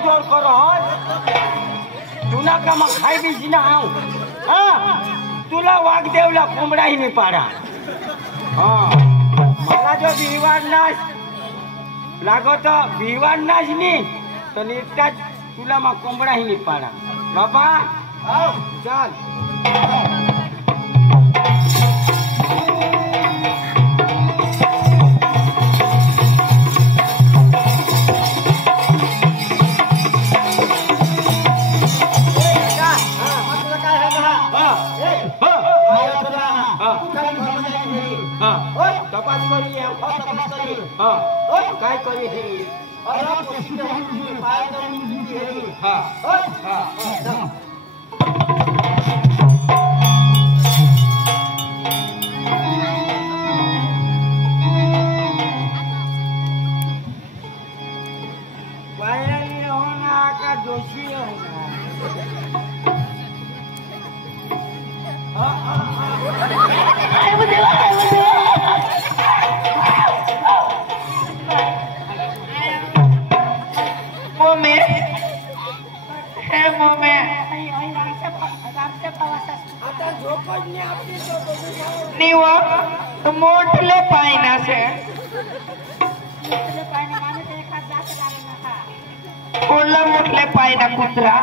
जोर करो तुला का मग खाई बीजी ना आऊ हा तुला वाघदेवला कोंबडाही नाही पाडा हा मला जो भिवाडनास लागत भिवाडनास नी तर एकटाच तुला मग कोंबडाही नाही पाडा बाबा चल तपास करी काय करी हे पायरी होना का दोषी होना मोठले पायनासे कोणला मोठले पायना कुत्रा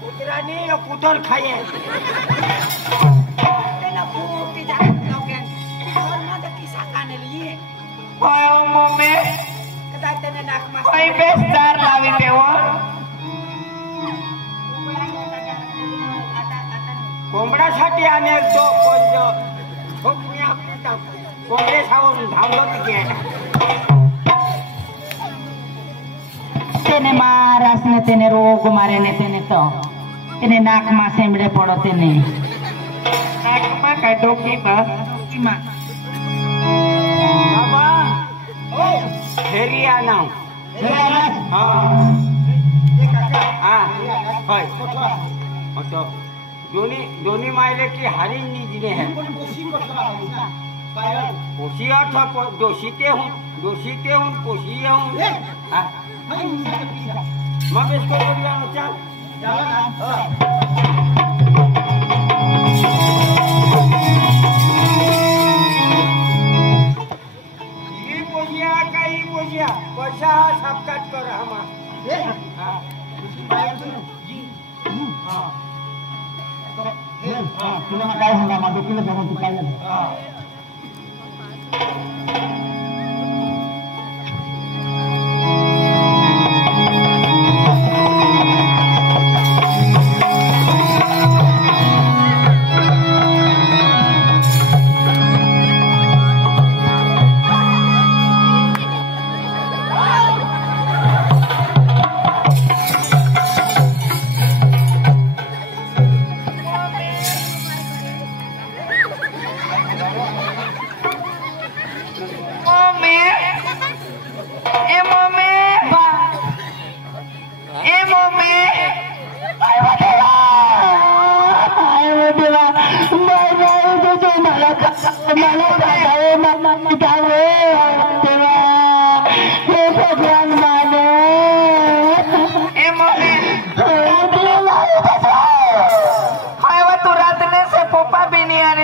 कुत्रानी कुतर खाये मम्मी बेस्तार लावी तेव्हा कोंबड्यासाठी अनेक तो कोंबडे सावरून धावत घ्यायला तेने मारास ने तेने रोग मारे ने तेने तो तेने नाक मा सेमड़े पड़ो तेने नाक मा काय डोकी मा बाबा हेरिया नाव दोन्ही मायले की हरी निजने हैं कोशी अर्थ दोषीते हूँ कोशी हूँ मैं इसको बोलिया चल ये पोजिया का ही पोजिया पैसा सबकट कर तुला काय सांगा माझं तुला जाऊन तू काय झालं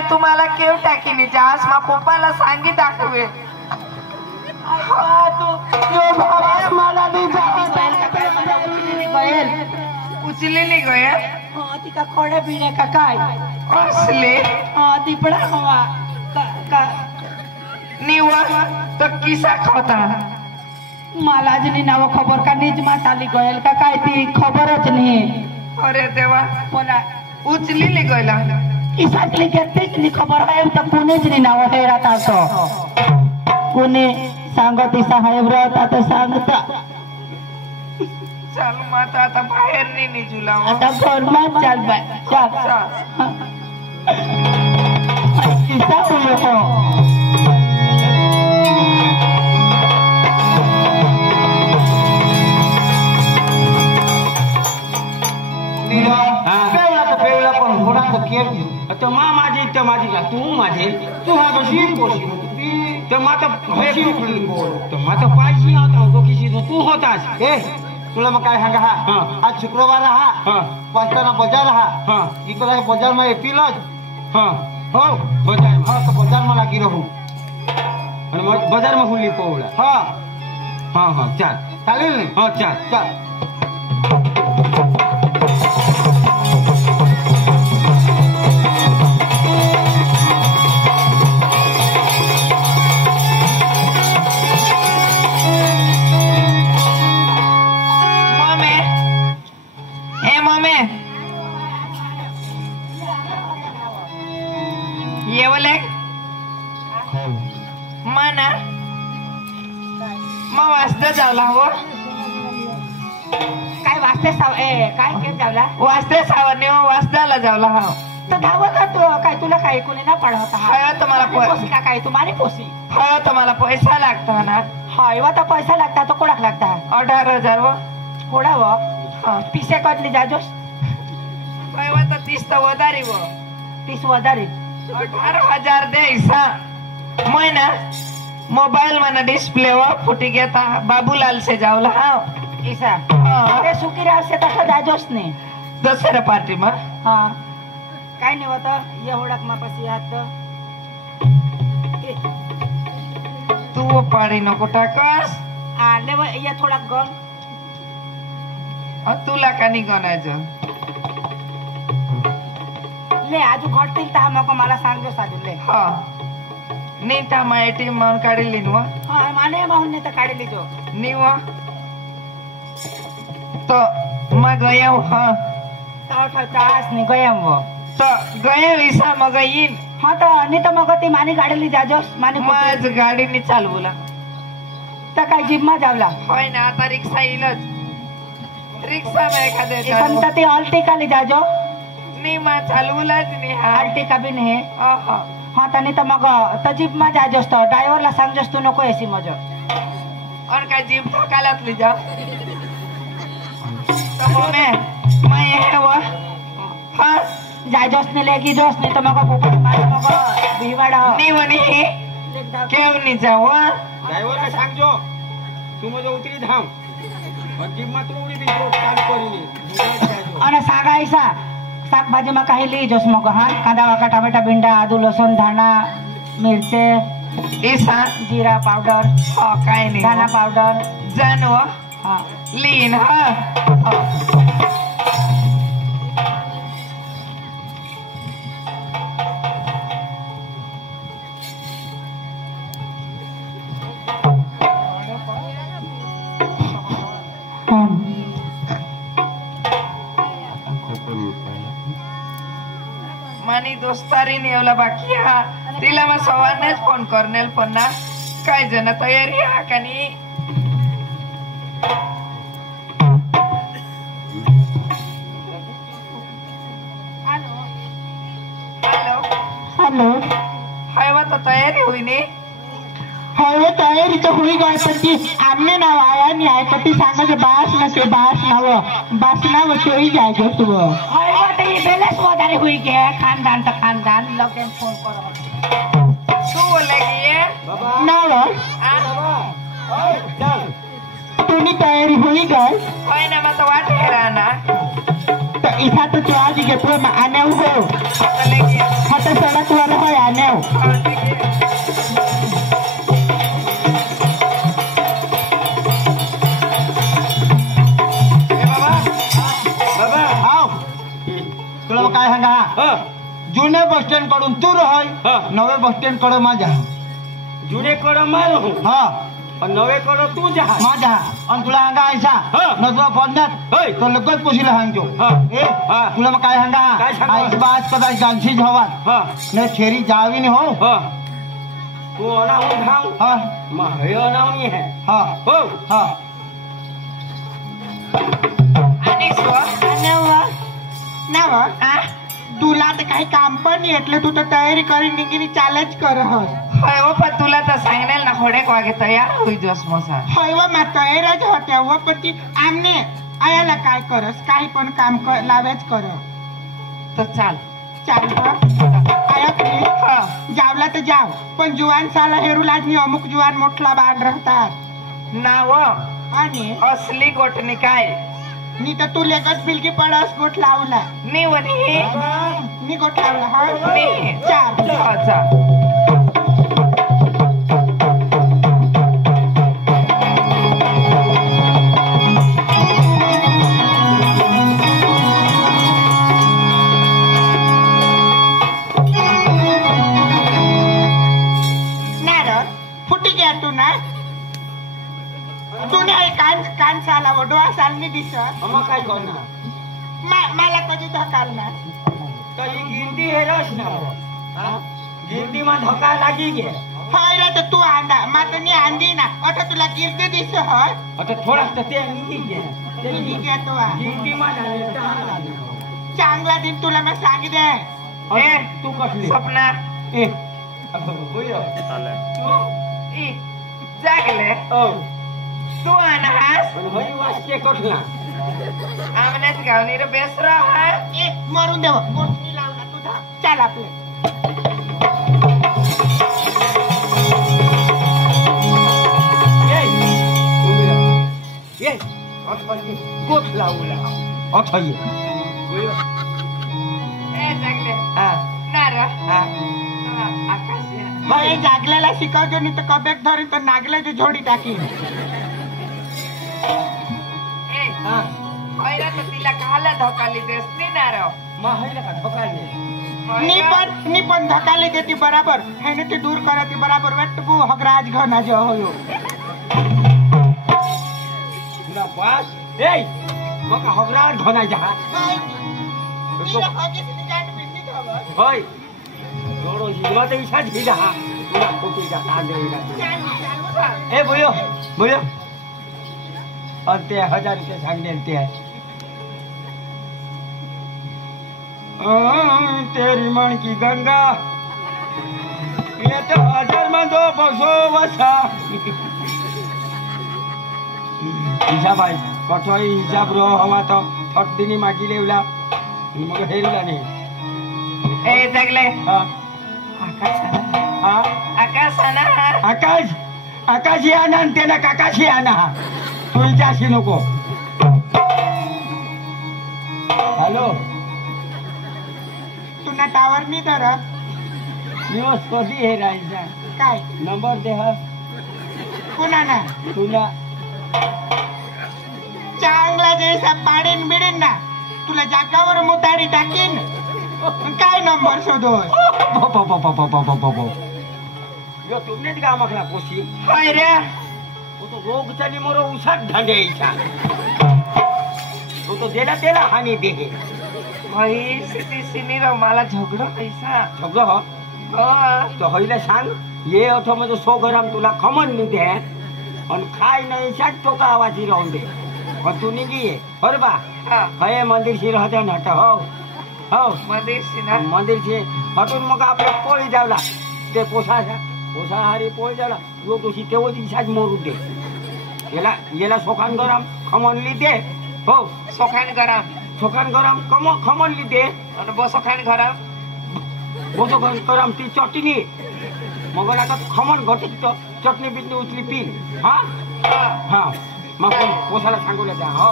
तुम्हाला केव टाकीनी जास मा पप्पाला सांगी दाखवे मला उचलेली गयल तिका खोडे बिणे का काय असले दिपडा हवा निवा तो किसा खाता मला जनी नाव खबर का निजमा चाली गयल का काय ती खबरच नाही अरे देवा बोला उचलेली गयला इसातली घेतेच नाही खबर आहे तर कोणीच नाही नाव हेरात असं कोणी सांगत इसा हायब्रत आता सांगता चल माता आता बाहेर नाही निजुला आता घरमात चाल बाय चाल किसा हो तो मा माझी तर माझी का तू माझे तू हा कशी कोशी तर मग आता तर मग आता पाहिजे आता दोघीशी तू होतास ए तुला मग काय सांगा हा हा. आज शुक्रवार हा हा वाजताना बजार हा हा इकडे बजार में एपिलच हा हो बजार हा तो बजार में लागी रहूं आणि मग बजार में हुल्ली पोवला हा हा हा चाल चालेल नाही हा चाल चल मम्मी ए मम्मी येवले मना मग वाजता जावला हो काय वाजते साव ए काय केलं जावला वाजते सावरने वाजताला जावला हा तर धावत तू काय तुला काही कोणी ना पडवता हळू तुम्हाला पोसी का काय तुम्हाला पोसी हळू तुम्हाला पैसा लागता ना हय व तर पैसा लागता तो कोणाक लागता 18,000 व कोणा व पिसे कदली जाजोस पैवा तर 30 तर वधारी व 30 वधारे 18,000 द्यायचा महिना मोबाईल मना डिस्प्ले व फुटी घेता बाबूलाल से जावला हा ईसा ते सुखी राहते तसं जाजोस ने दसरा पार्टी मग हा काय नाही होत एवढाक मापाशी हात तू पाडी नको टाकस आले व ये थोडा गण तुला का नाही गणायचं ले आजू घडतील तर मग मला सांगजो साजू ले हा नीता माहिती म्हणून काढली व हा माने माहून तर काढली जो निव तो मग येऊ हा ताव तास नाही गयम व तो गये विसा मग येईन हा तर आणि तर मग ती माने काढली जाजोस माने माझ गाडीने चालवला तर काय जिम्मा जावला होय ना आता रिक्षा येईलच रिक्षा में एखाद्या संत ती ऑल्टी काली जाजो नी मा चालवलाच नाही हा ऑल्टी का बी नाही अहो. हा तर नाही तर मग तर जिम्मा जाजोस तर ड्रायव्हरला सांगजोस तू नको एसी मज और काय जीप ठोकालातली जाऊ तो मम्मी मैं है वो हाँ जाजोस ने लेगी जोस नहीं तो मग पोपट मार मग भिवाड नी वनी केव नहीं जाऊ ड्रायव्हरला सांगजो तू माझं उतरी धाव जीप मा तू उडी बिजो काम करीनी અને સાગાઈસા શાકભાજીમાં કાંઈ લઈ જોશ મગ હા કાંદા વાકા ટામેટા ભીંડા આદુ લસણ ધાણા મિરચે ऐसा જીરા પાવડર हाँ काय नहीं ધાણા પાવડર जानव હા लीन हाँ मानी दोस्तारी नेवला बाकी हा तिला मग सवारनेच फोन करनेल पण ना काय जण तयारी हा का नी हॅलो હલો हाय वा तो तयारी हुई नी હવે તૈયારી તો હોઈ ગઈ પછી આમને ના આયા ની આય પછી सांगा जे बास ना वो सोई जाय जो तू हाय वाटे ये बेलेस વધારે હોઈ ગયા ખાનદાન તો ખાનદાन लोगन फोन करो तू बोलेगी ये ना वो चल तुनी तैयारी होई गई होय ना मग तो वाट हेराना तो इसा तो जो आज के पूरा आने हो बोलेगी हा तो सड़क वाला हो आने हो बाबा हाव तुला मग काय सांगा हा हा जुने बस स्टँड कडून तू रहाय हा. नवे बस स्टँड कडे माझ्या जुने कडं मारू हा आणि नवे कडं तू जा माझ्या आणि तुला सांगा ऐसा हा. नजर पडण्यात होय. तर लगेच पुशीला सांगतो हा. ए हा. तुला मग काय सांगा काय सांगा? आईस बास कदाच गांशीच हवात हा ने छेरी जावी नाही हो हा तू अनाहून धाव हा मग हे अनावणी आहे हा हो हा आणि स्व ना आ तुला तर काही काम पण नाही એટલે તું તો તૈયારી કરી નીકળી ચાલે જ કર હસ होय व पण तुला तर सांगनेल ना होडेक वागे तयार होई जोस मोसा હવા માં તૈયાર જ હોતે હવા પછી આમને આયાલા काय करस काही पण काम लावेच कर तो चाल चाल ऐक नी, जावला तर जाव पण जुवान साला हेरुलाजनी अमुक जुवान मोठला बांध राहतात नाव आणि असली गोठणी काय नी तर तू लेगत बिलकी पडस गोठ लावला मी वनी मी गोठ लावला हा मी चार अच्छा कान साला वडवा सालनी दिसत मग काय करणार मला कधी धकालणार तर ही गिरदी हेरस ना गिरदी मा धक्का लागी गे होय तर तू आंदा मातनी आंदी ना आता तुला गिरदी दिस होय आता थोडा ते निघी गे ते निघे तो गिरदी मा चांगला दिन तुला मी सांगितले ए तू कसली स्वप्ना ए बोयो तू ई जागले ओ तू अनहास होई वाक्य कोठला आमनेच गावनी रे बेसरा है ए मारून देव गोठणी लावला तुझा चल आपले ये अथई कोठ लावला अथई ए जागले हा नारा हा आकाश भाई जागलेला शिकवतो नाही तर कबेक धरी तर नागल्याची झोडी टाकी ए हा होयला तर तिला काला धोकाली देसनी नारा माहिला का ठोकाले नी पण धकाले देती बराबर है ने ते दूर करती बराबर वेट बु हगराज घना जो होयो तुला पास ए मग हगराज घना जा होय जोडो जीवा ते इच्छा धी जा तुला कोटी जा ता देईला ए बोयो बोयो और ते 1000 रुपये सांगले ते तेरी मन की गंगा ये तो 1000 में दो बसो बसा हिसाब आहे कठोई हिसाब रो हवा तो थट दिनी मागी लेवला मग हेरला नाही ए जागले हा आकाश हा आकाश आना आकाश आकाश या ना त्याला काकाशी आणा तू इच्छाशी नको हॅलो तुला टावर नी धर दिवस कधी हे राहायचा काय नंबर दे हा कुणा ना तुला चांगला जैसा पाडीन बिडीन ना तुला जागावर मुतारी टाकीन काय नंबर शोधो यो तुमने का मखला पोशी होय रे वो तो रोग चली मोरो उसात ढंडे इच्छा वो तो देला तेला हानी दे भाई सिटी सिनी रो मला झगडो पैसा झगडो हो हो तो होईले सांग ये अथो मध्ये 100 ग्राम तुला खमन नी दे आणि खाय नाही शाट टोका आवाजी राहून दे और तू निघी ये बरोबर हा हये मंदिर शी रहते न हट हो हो मध्ये सिना मंदिर शी हटून मग आपले पोळी जावला ते पोसाहारी पोळी जावला लोक तुझी तेवढी इच्छाच मोरू दे याला सोखान गरम खमनली दे हो सोखान गरम सोखान गरम खमनली दे आणि बसोखान गरम बोसो गरम ती चटणी मग आता खमन घटीत तो चटणी बिटणी उचली पी हा हा मग पोसाला सांगू द्या हो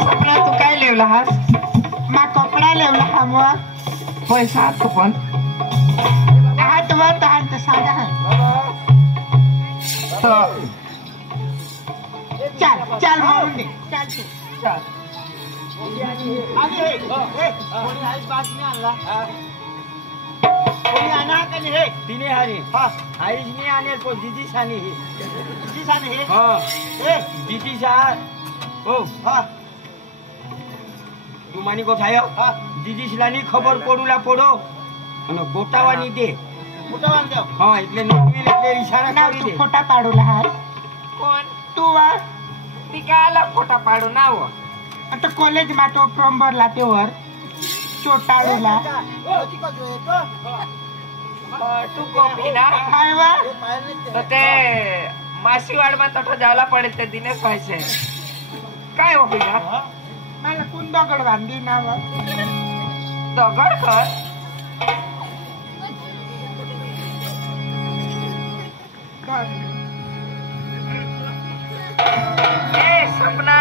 सपना तू काय लेवला हास मा कपडा लेवला हा मग पैसा तू पण हात वर हात सांगा चल चल मारून दे चल तू चल तिने हारी आईज मी आणेल पण दिदी सानी दिदी सा हो तू मानी को थायो दिदी शिलानी खबर पडूला पडो અને ગોટાવાની દે હા એટલે નીકળી એટલે ઈશારા ना કરી तू દે फोटा पाडूला हात कोण तू वा ती काला फोटा पाडू नाव आता कॉलेज मा तो फ्रॉम भरला तेवर चोटाळूला तू कोपी ना हाय वा तर ते मासीवाड मा तठो जावला पडे ते दिनेश भाई से काय होईल मला कोण दगड बांधी ना व दगड कर ए सपना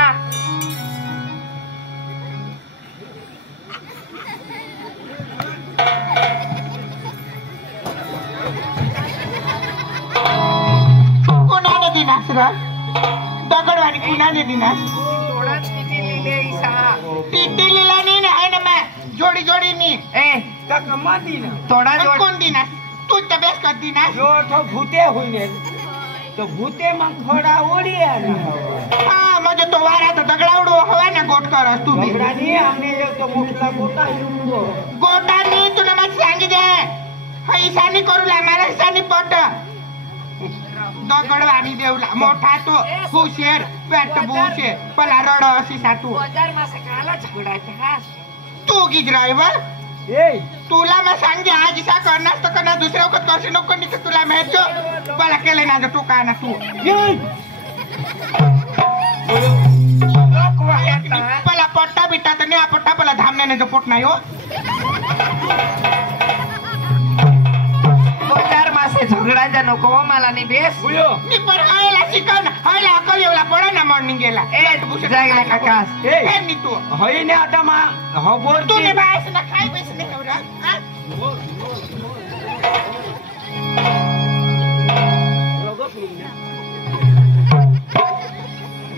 कोणाने दिनास र दगडवाणी कुणाने दिनास थोडा तिथे लिहिले ईसा टिटी लिला नाही ना आहे ना मा जोडी जोडी नी ए का कमाती ना थोडा मग जोड कोण दिनास तू तब्येत कर दिनास जो तो भूते होईने तो भूते मग थोडा ओढी आहे ना हा म्हणजे तो वारा तर दगडावडू हवा ना गोट करस तू बी बकरानी आमने जो तो मोठला गोटा येऊन गोटानी तुला मग सांगितले हैसानी करू ला मला हैसानी पट दगडवाणी देवला मोठा तो हुशेर पेट बुशे पला रड अशी सातू बाजार मासे काला झगडायचा हा तू की ड्रायव्हर ए तुला मैं सांगे आज इसा करना तो करना दुसऱ्या वखत करशी नको नाही तुला माहित पला केले ना तू का ना तू लोक वाहता पला पट्टा बिट्टा तर नाही पट्टा पला धामण्याने जो पोट नाही हो बाजार मासे झगडायचा नको हो मला नाही बेस बुयो नी पर हळेला शिकव ना हळेला अकल येवला पडा ना मॉर्निंग गेला ए जागला काकास ए हे नी तू होईने आता मा हो बोल तू ने बायस ना खाई बेस नाही एवढा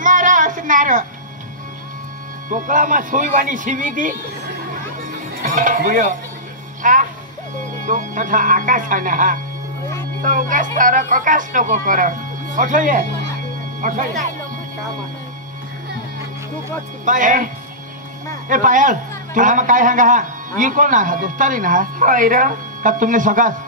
मारा असणार टोकळा मा सोईवानी शिवी दी बुयो हा तो तथा आकाश आहे ना हा तो उगाच तारा ककास नको कर अठोये पायल ए पायल तुला मग काय सांगा हा ही कोण हा दोस्तारी ना हा होय र का तुमने सगास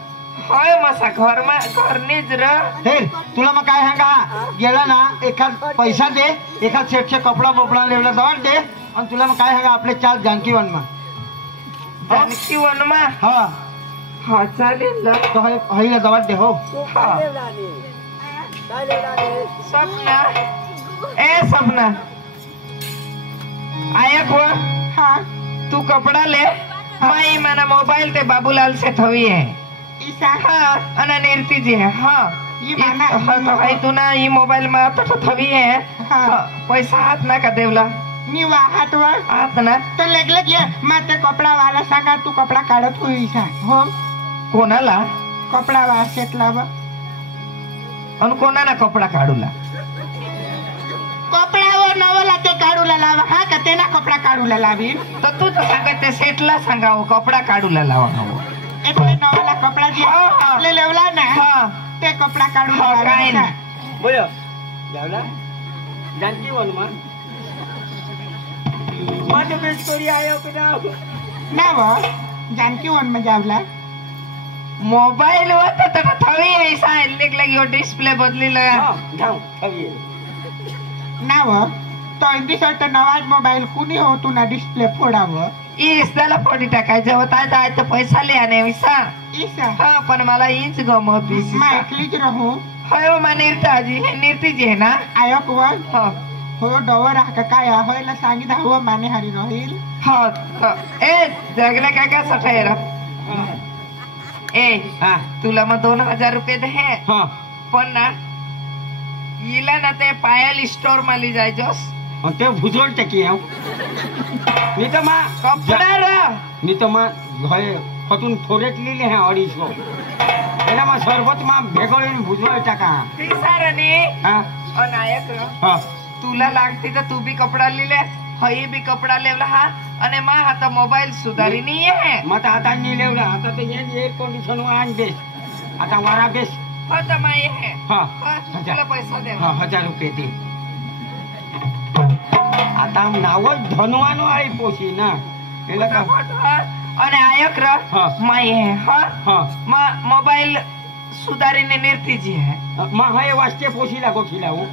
होय मसा घरनीच र हे तुला मग काय सांगा हा गेला ना एखाद पैसा दे एखाद सेटचे कपडा बोपडा लेवला जवळ दे आणि तुला मग काय सांगा आपले 4 जानकी वन मा जानकी वनमा हा हा चालेल ना तो हईला जवळ दे हो हा सपना ए सपना आयक व हा तू कपड़ा ले माई मना मोबाइल ते बाबूलाल से थवी है ईसा हाँ अना नीरती जी है हाँ ये माना हाँ तो भाई तू ना ये मोबाइल में आता तो थवी है हाँ। हाँ, पैसा हाथ ना का देवला नी वाहतवर हाथ ना तो लगलग ये मैं ते कपडा वाला सांगा तू कपडा काढत होई ईसा हो कोणाला कपडा वासेतला ब अन कोणाला कपडा काढूला कपडावर नवला ते काढूला लावा हा का ते ना कपडा काढूला लावी तर तू तर सांगत ते सेटला सांगावं कपडा काढूला लावा એટલે નવાલા કપડા જે હા, હા. આપણે લેવલા ને हाँ તે કપડા કાઢું હા, કાંઈ નહીં. બોલો જાવલા जानकी वन मा माटे पे स्टोरी आयो के ना ના વ જાનકી વન માં જાવલા मोबाइल होता तो थवी ऐसा लिख लगी वो डिस्प्ले बदली लगा हां जाऊ अभी ના વ તો इंदी सट नवाज मोबाइल कुणी हो तू ना डिस्प्ले फोडाव इस त्याला फोडी टाकायचं होता जाय तर पैसा ले आणे विसा ईसा हा पण मला इंच गमवती मैं एकली ज रहूं होय हो मा नीरती जी है ना आयक व हो हो डवर का काय होयला सांगितलं हो माने हरी राहील हो तो ए जगले काय काय सठाय रा ए हां तुला मग 2000 रुपये दे हां पण ना हिला ना ते पायल स्टोर मध्ये जायचोस और ते भुजोल टकी आऊ नी तो मा कपडा रा नी तो मा घरे फटून फोरेट लिले हैं 250 एना मा सरबत मा भेगोळीन भुजोल टाका ती सारणी हां नायक रा हां तुला लागती तर तू बी कपडा लिहिले हई बी कपडा लेवला हा आणि मा आता मोबाईल सुधारी नाही आहे मग आता नी लेवला आता ते एअर कंडिशन आण बेस आता वारा बेस हो तर मा आहे हां तुला पैसा दे हां 1000 रुपये दे आता नाव धनवानो आहे पोशी ना एला का અને આયક ર હા. માય હે હા हां मा मोबाइल सुधारीने निर्तीजी है मा हाय वास्ते पोशीला गोठीला हो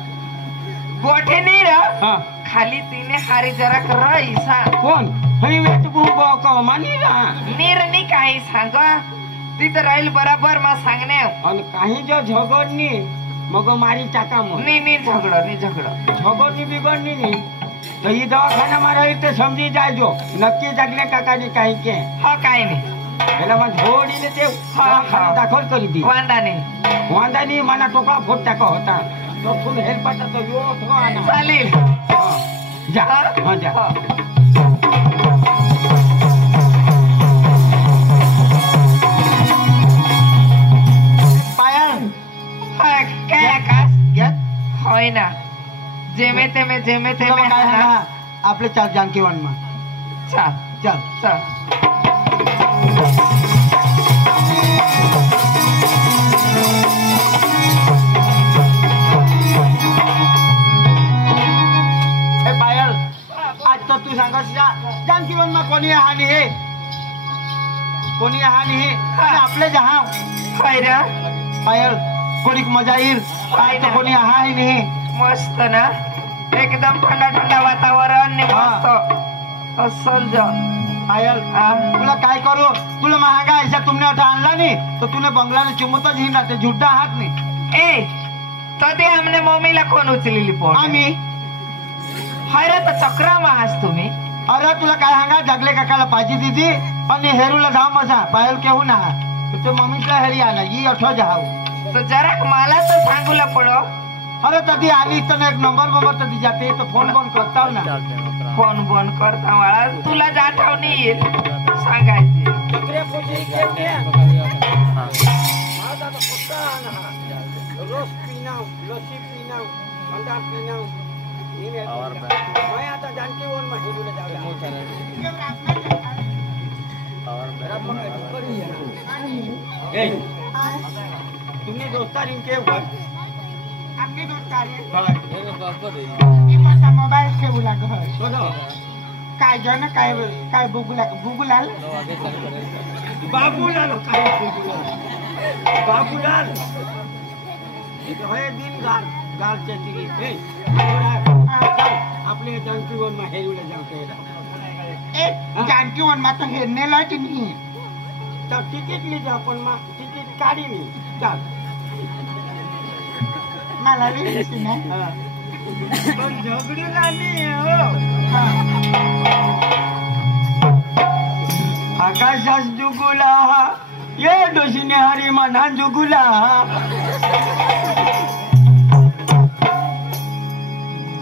गोठे नाही र हां खाली तिने हारी जरा कर ईसा कोण हई वेट बुबा का मानी ना निर्णी काही सांग तिथं राहील बराबर मा सांगणे आणि काही जो झगडनी मग मारी टाका मग नी झगड झगडनी बिगडनी नी તો એ દવાખાનામાં રહી તે સમજી જાયજો નક્કી જગલે કાકાની કાંઈ કે હા કાંઈ નહીં પેલા મને જોડીને તે દવાખાને દાખલ કરી દી વાંધા નહીં વાંધાની માના ટોકડા ફોટતા કહો હતા તો ફૂલ હેલ્પ હતા તો યો થવાના ચાલીલ હા જા હા જા પાયલ काय आकाश ઘેર होय ना जेमे तेमे તુલામાં કાંઈ હંગા આપણે ચાલ જાનકી વનમાં चाल ચાલ चाल ए पायल आज तर तू सांगस जानकी वनमा कोणी हानी हे कोणी हानी हे आणि आपले जहा होय रे पायल कोणीक मजा येईल आज तर कोणी हाय नाही मस्त ना एकदम ठंडा ठंडा वातावरण ने हा. मस्त असल जो पायल तुला काय करू तुला महागा ऐसा तुमने उठा आणला नाही तर तुला बंगलाने चिमुतच हिंडा ते झुड्डा हात नाही ए तदे हमने मम्मीला कोण उचलेली पोट आम्ही होय रे तर चक्रामा आज तुम्ही अरे तुला काय सांगा जगले काकाला पाहिजे दिदी आणि हेरूला जाऊ मजा पायल केहू ना तो मम्मीला हेरी आला ही अठो जाऊ तो जरा मला तर सांगूला पडो अरे तधी आली तर एक नंबर तधी जाते तो फोन करता ना फोन बोन करता वाळा तुला जाठव नाही येईल सांगायचे चक्रे पोचे के आता तो फुटका ना रोज पीनाव लस्सी पीनाव अंडा पीनाव मैं आता जानकी वन में हेडूले तुमने दोस्तार इनके घर आपली दोस्तारी हाय माझा मोबाईल ठेवू लागत बघा काय जण काय बुगुलाल बाबूलाल काय बाबूलाल इथे होय दिन गाल चेती हे आपले जानकी वन में हेडूले जाते ए जानकी वनमा तो हेरने लय तुम्ही तर तिकीट लीजा आपण मा तिकीट काढी मी चाल मला लिहिली नाही पण झगडीला नाही हो आकाशास जुगुला ये डोशीने हरी मना जुगुला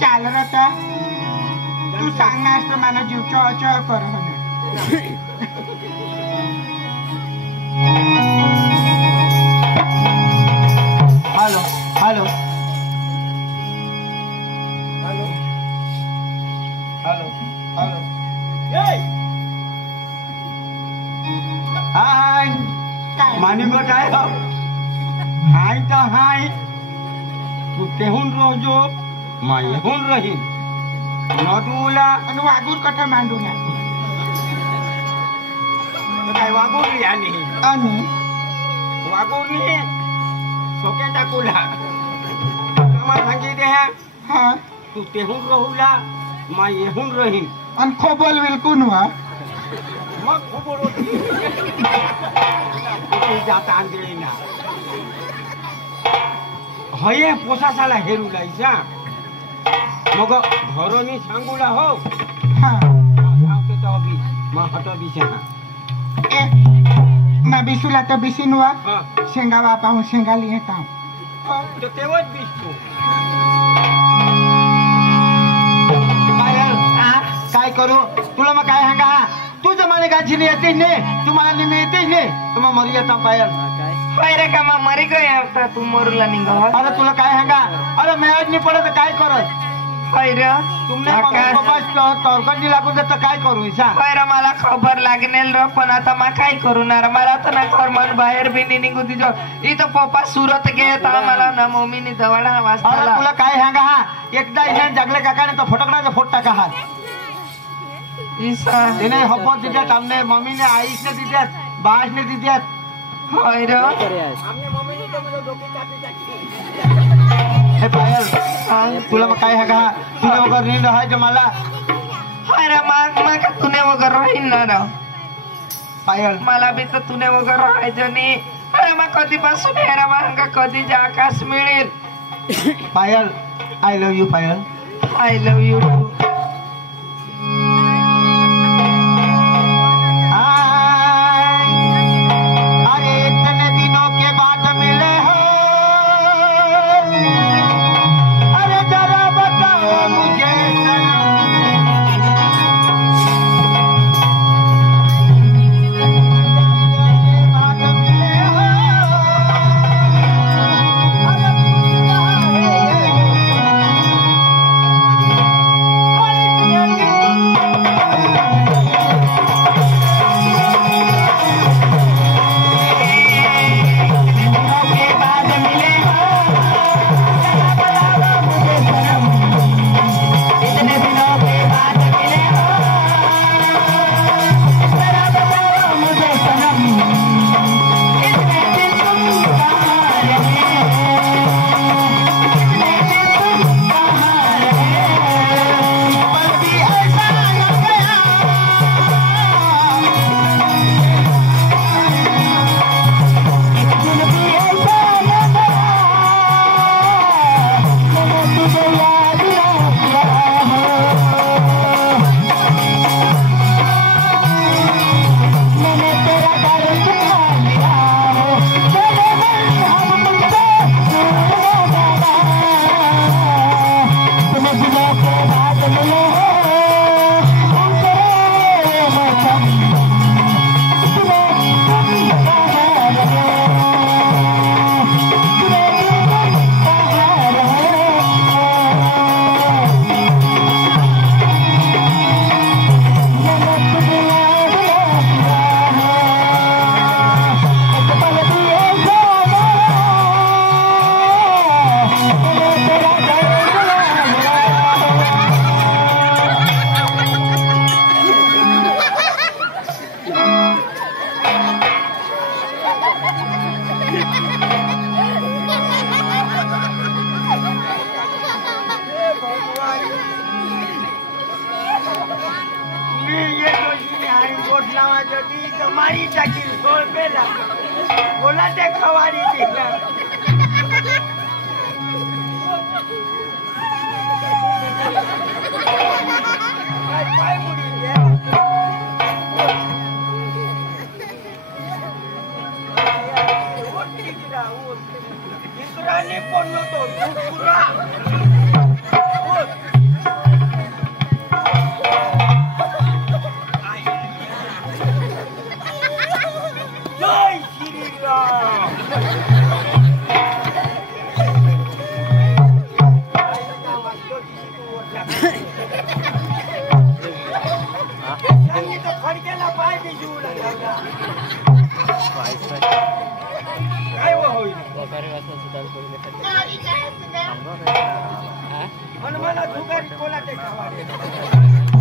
चाल रता तू सांगणार तर मला जीव चळ कर होणार hello hello hello hello hello ए हाय काय मानी को काय हो हाय तर हाय तू तेहून रोजो मायहून रहीन नदूला आणि वागूर कठा मांडू ना काय वागून यानी आणि वागून सोके टाकूला कामा सांगितले हा तू तेहून राहूला मायहून रहीन आणि खोबल विलकून वा मग खूप होती जाता आंधळी ना हये पोसासाला हेरू लायचा मग घरोनी सांगूला हो हा धावते तो बी मग हटो बिशा ए ना बिसूला तर बिसीन वा हा शेंगा वापा हूँ शेंगा लिए काम तो तेवच बीस तू पायल आ काय करू तुला मग काय सांगा तू जमाने गाची नाही येतेच नाही तुम्हाला नेहमी येतेच नाही तुम्हाला मरी येता पायल होय रे का मा मरी गय आता तू मरूला निघ अरे तुला काय सांगा अरे मॅच नाही पडत तर काय करत होय रे तुमने आकाश तोरकंडी लागून तर काय करू सांग होय रे मला खबर लागनेल र पण आता मा काय करूनार मला तर ना मन बाहेर बी नाही निघू दिजो इथं पप्पा सुरत घेत मला ना मम्मीने दवाडा अरे वाचताला तुला काय सांगा हा एकदा इथे जगले काकाने तर फटकडाचा फोट टाका हा ईसा तिने हब्बत दिल्यात आमने मम्मीने आईसने दिल्यात बासने दिल्यात होय रे आमने मम्मीने तो मला डोकी कापी टाकली हे पायल तुला मग काय सांगा तुला वगैरे नींद आहे मला होय रे मा का तुने वगैरे राहीन ना रे पायल मला बी तर तुने वगैरे राहायचं नाही अरे मग कधीपासून हेरा मागा कधी जे आकाश मिळेल Payal I love you Payal I love you कोणाचे खवारी दिला पाय मुडी इकराने पण नव्हतो पुरा जय श्रीराम फडक्याला पाय भिजवू लागला काय होईल मला जुगारी कोणाचे खावा